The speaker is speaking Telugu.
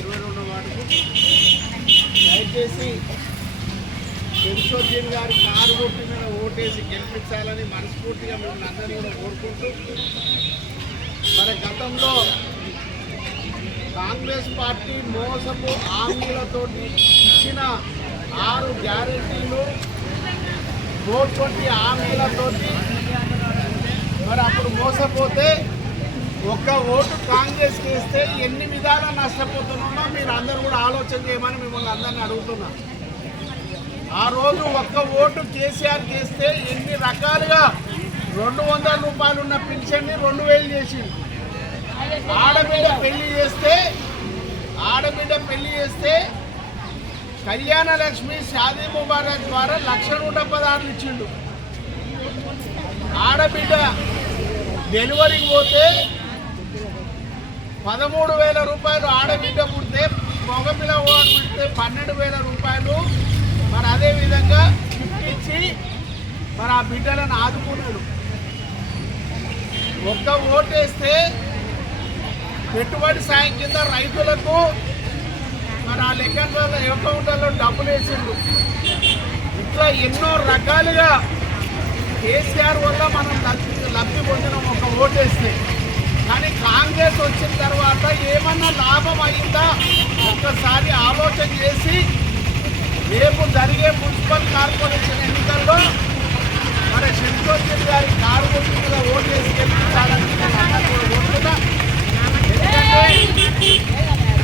ఇరవై రెండు వార్డుకు. దయచేసి శంసోద్దీన్ గారి కారు గుర్తు మీద ఓటేసి గెలిపించాలని మనస్ఫూర్తిగా మిమ్మల్ని అందరినీ కూడా కోరుకుంటూ మరి గతంలో కాంగ్రెస్ పార్టీ మోసపు హామీలతోటి ఇచ్చిన ఆరు గ్యారెంటీలు నోటువంటి హామీలతోటి మరి అప్పుడు మోసపోతే ఒక్క ఓటు కాంగ్రెస్కి వేస్తే ఎన్ని విధాలా నష్టపోతున్నామో మీరు అందరూ కూడా ఆలోచన చేయమని మిమ్మల్ని అందరిని అడుగుతున్నా. ఆ రోజు ఒక్క ఓటు కేసీఆర్ చేస్తే ఎన్ని రకాలుగా రెండు వందల రూపాయలు ఉన్న పెన్షన్ని రెండు వేలు చేసిండు. ఆడబిడ్డ పెళ్ళి చేస్తే ఆడబిడ్డ పెళ్ళి చేస్తే కళ్యాణ లక్ష్మి షాదీ ముబారక్ ద్వారా లక్ష నూట పదహారులు ఇచ్చిండు. ఆడబిడ్డ డెలివరీకి పోతే పదమూడు వేల రూపాయలు ఆడబిడ్డ పుడితే మగపిల్ల వాడు పుడితే పన్నెండు వేల రూపాయలు. మరి అదే విధంగా ఇచ్చి మరి ఆ బిడ్డలను ఆదుకున్నాడు. ఒక్క ఓటేస్తే పెట్టుబడి సాయం కింద రైతులకు మరి ఆ లెక్కల అకౌంట్లలో డబ్బులు వేసిండు. ఇట్లా ఎన్నో రకాలుగా కేసీఆర్ వల్ల మనం లబ్ధి లబ్ధి పొందినాం ఒక ఓటేస్తే. కాంగ్రెస్ వచ్చిన తర్వాత ఏమన్నా లాభం అయిందా? ఒక్కసారి ఆలోచన చేసి రేపు జరిగే మున్సిపల్ కార్పొరేషన్ ఎన్నికల్లో మన శంకోత్సవ్ గారి